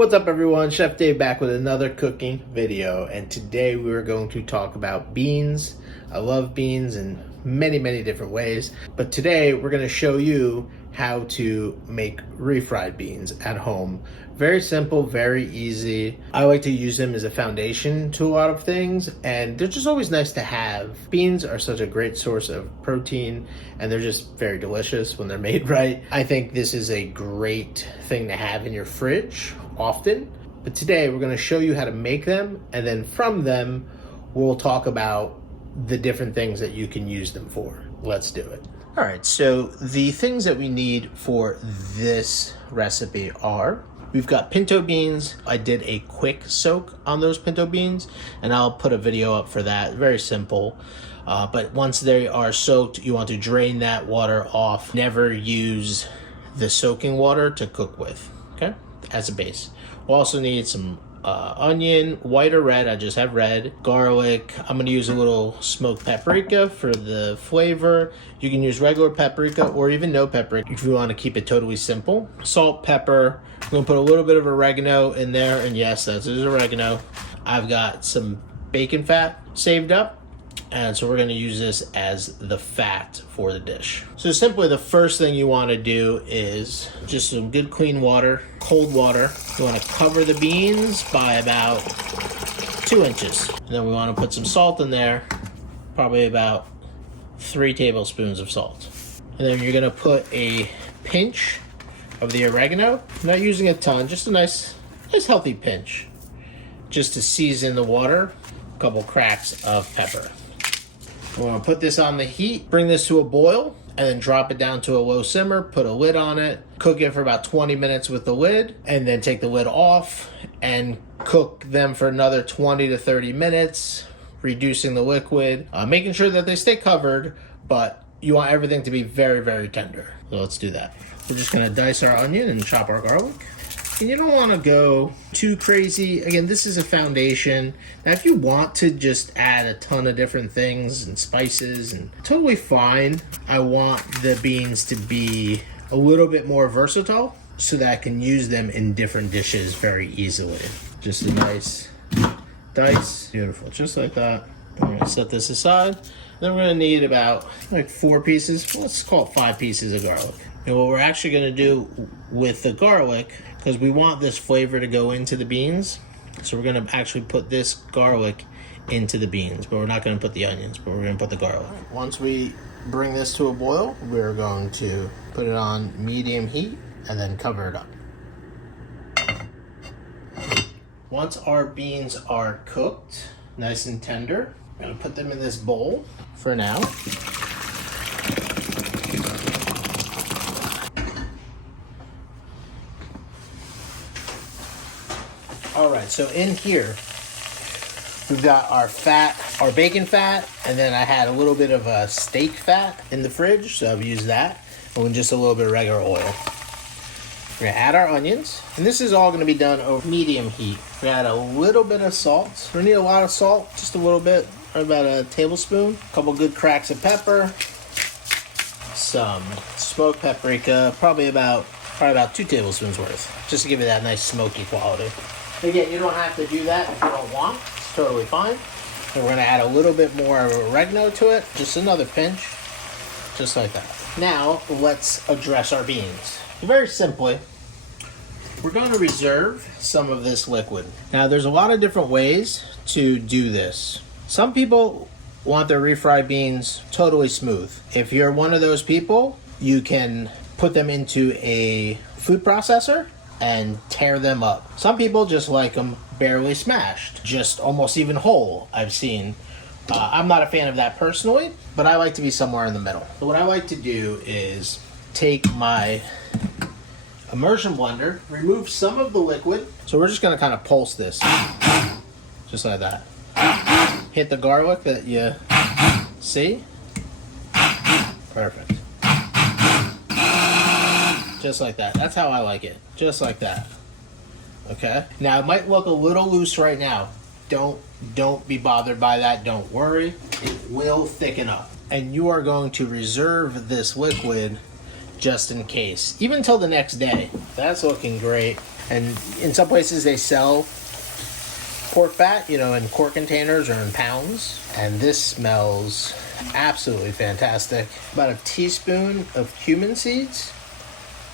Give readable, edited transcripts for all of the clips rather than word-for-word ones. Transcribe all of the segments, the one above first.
What's up everyone, Chef Dave back with another cooking video, and today we're going to talk about beans. I love beans in many different ways, but today we're going to show you how to make refried beans at home. Very simple, very easy. I like to use them as a foundation to a lot of things, and they're just always nice to have. Beans are such a great source of protein, and they're just very delicious when they're made right. I think this is a great thing to have in your fridge often, but today we're going to show you how to make them, and then from them we'll talk about the different things that you can use them for. Let's do it. All right, so the things that we need for this recipe are, we've got pinto beans. I did a quick soak on those pinto beans, and I'll put a video up for that. Very simple. But once they are soaked, you want to drain that water off. Never use the soaking water to cook with, okay, as a base. We'll also need some onion, white or red. I just have red. Garlic. I'm going to use a little smoked paprika for the flavor. You can use regular paprika or even no paprika if you want to keep it totally simple. Salt, pepper. I'm going to put a little bit of oregano in there, and yes, that is oregano. I've got some bacon fat saved up, and so we're going to use this as the fat for the dish. So simply the first thing you want to do is just some good clean water, cold water. You want to cover the beans by about 2 inches. And then we want to put some salt in there, probably about 3 tablespoons of salt. And then you're going to put a pinch of the oregano. I'm not using a ton, just a nice healthy pinch, just to season the water. A couple cracks of pepper. We're going to put this on the heat, bring this to a boil, and then drop it down to a low simmer, put a lid on it, cook it for about 20 minutes with the lid, and then take the lid off and cook them for another 20 to 30 minutes, reducing the liquid, making sure that they stay covered, but you want everything to be very tender. So let's do that. We're just going to dice our onion and chop our garlic. And you don't want to go too crazy. Again, this is a foundation. Now, if you want to just add a ton of different things and spices, and totally fine. I want the beans to be a little bit more versatile so that I can use them in different dishes very easily. Just a nice dice. Beautiful, just like that. I'm going to set this aside. Then we're going to need about like 4 pieces, let's call it 5 pieces of garlic. And what we're actually going to do with the garlic, because we want this flavor to go into the beans, so we're going to actually put this garlic into the beans, but we're not going to put the onions, but we're going to put the garlic. Once we bring this to a boil, we're going to put it on medium heat and then cover it up. Once our beans are cooked, nice and tender, I'm going to put them in this bowl for now. Alright, so in here, we've got our fat, our bacon fat, and then I had a little bit of a steak fat in the fridge, so I've used that, and just a little bit of regular oil. We're going to add our onions, and this is all going to be done over medium heat. We're going to add a little bit of salt. We don't need a lot of salt, just a little bit, about a tablespoon. A couple good cracks of pepper, some smoked paprika, probably about 2 tablespoons worth, just to give it that nice smoky quality. Again, you don't have to do that if you don't want. It's totally fine. And we're going to add a little bit more oregano to it. Just another pinch. Just like that. Now, let's address our beans. Very simply, we're going to reserve some of this liquid. Now, there's a lot of different ways to do this. Some people want their refried beans totally smooth. If you're one of those people, you can put them into a food processor and tear them up. Some people just like them barely smashed, just almost even whole, I've seen. I'm not a fan of that personally, but I like to be somewhere in the middle. So what I like to do is take my Immersion Blender, remove some of the liquid. So we're just gonna kind of pulse this, just like that. Hit the garlic that you see. Perfect. Just like that. That's how I like it. Just like that. Okay? Now, it might look a little loose right now. Don't be bothered by that. Don't worry. It will thicken up. And you are going to reserve this liquid just in case. Even till the next day. That's looking great. And in some places they sell pork fat, you know, in quart containers or in pounds. And this smells absolutely fantastic. About a teaspoon of cumin seeds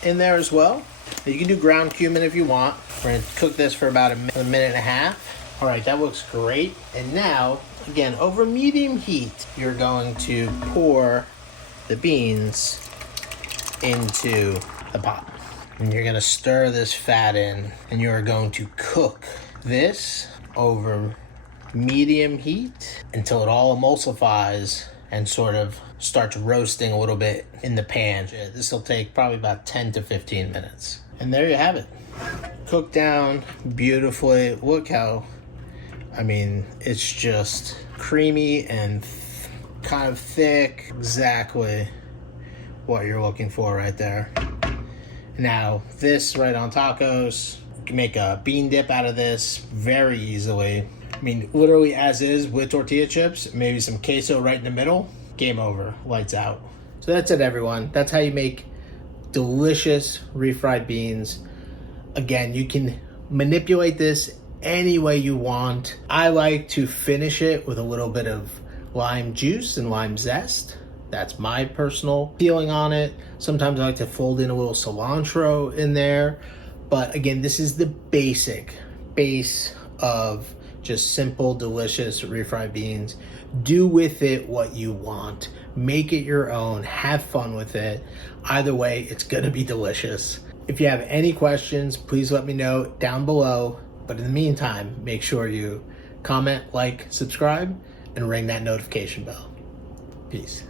in there as well. You can do ground cumin if you want. We're going to cook this for about a minute and a half. All right, that looks great. And now, again, over medium heat, you're going to pour the beans into the pot. And you're going to stir this fat in, and you're going to cook this over medium heat until it all emulsifies and sort of starts roasting a little bit in the pan. This will take probably about 10 to 15 minutes. And there you have it. Cooked down beautifully. Look how, I mean, it's just creamy and kind of thick. Exactly what you're looking for right there. Now, this right on tacos, you can make a bean dip out of this very easily. I mean, literally as is with tortilla chips, maybe some queso right in the middle, game over, lights out. So that's it, everyone. That's how you make delicious refried beans. Again, you can manipulate this any way you want. I like to finish it with a little bit of lime juice and lime zest. That's my personal feeling on it. Sometimes I like to fold in a little cilantro in there. But again, this is the base of just simple, delicious refried beans. Do with it what you want. Make it your own. Have fun with it. Either way, it's gonna be delicious. If you have any questions, please let me know down below. But in the meantime, make sure you comment, like, subscribe, and ring that notification bell. Peace.